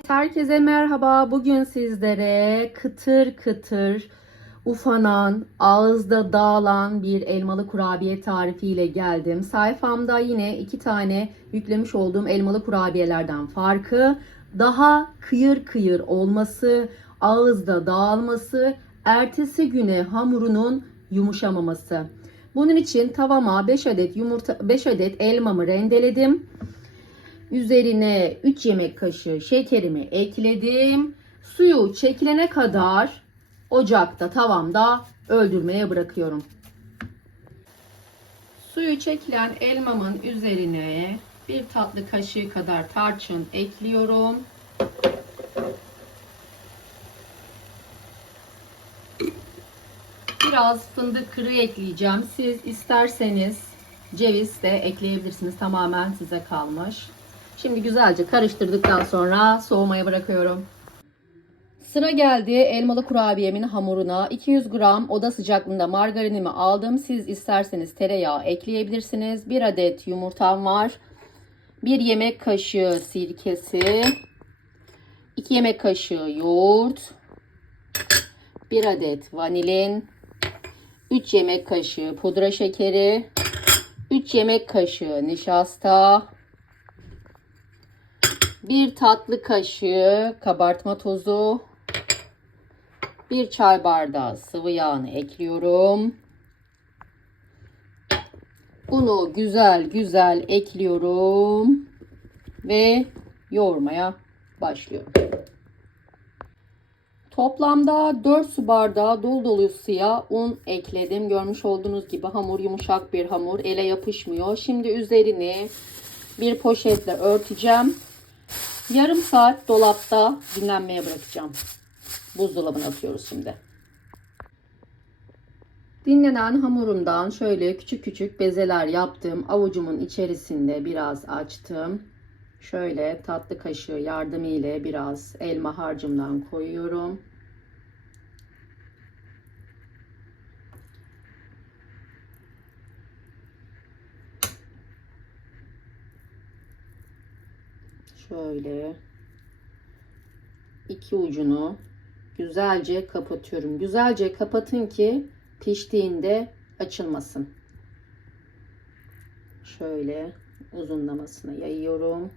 Evet, herkese merhaba. Bugün sizlere kıtır kıtır ufanan, ağızda dağılan bir elmalı kurabiye tarifiyle geldim. Sayfamda yine iki tane yüklemiş olduğum elmalı kurabiyelerden farkı daha kıyır kıyır olması, ağızda dağılması, ertesi güne hamurunun yumuşamaması. Bunun için tavama 5 adet yumurta 5 adet elmamı rendeledim. Üzerine 3 yemek kaşığı şekerimi ekledim. Suyu çekilene kadar ocakta tavamda öldürmeye bırakıyorum. Suyu çekilen elmamın üzerine bir tatlı kaşığı kadar tarçın ekliyorum. Biraz fındık kırığı ekleyeceğim. Siz isterseniz ceviz de ekleyebilirsiniz. Tamamen size kalmış. Şimdi güzelce karıştırdıktan sonra soğumaya bırakıyorum. Sıra geldi elmalı kurabiyemin hamuruna. 200 gram oda sıcaklığında margarinimi aldım. Siz isterseniz tereyağı ekleyebilirsiniz. 1 adet yumurtam var. 1 yemek kaşığı sirkesi. 2 yemek kaşığı yoğurt. 1 adet vanilin. 3 yemek kaşığı pudra şekeri. 3 yemek kaşığı nişasta. 1 tatlı kaşığı kabartma tozu. 1 çay bardağı sıvı yağını ekliyorum. Unu güzel güzel ekliyorum ve yoğurmaya başlıyorum. Toplamda 4 su bardağı dolu dolu suya un ekledim. Görmüş olduğunuz gibi hamur yumuşak bir hamur. Ele yapışmıyor. Şimdi üzerini bir poşetle örteceğim. Yarım saat dolapta dinlenmeye bırakacağım. Buzdolabına atıyoruz şimdi. Dinlenen hamurumdan şöyle küçük küçük bezeler yaptım. Avucumun içerisinde biraz açtım. Şöyle tatlı kaşığı yardımıyla biraz elma harcımdan koyuyorum. Şöyle iki ucunu güzelce kapatıyorum. Güzelce kapatın ki piştiğinde açılmasın. Şöyle uzunlamasına yayıyorum.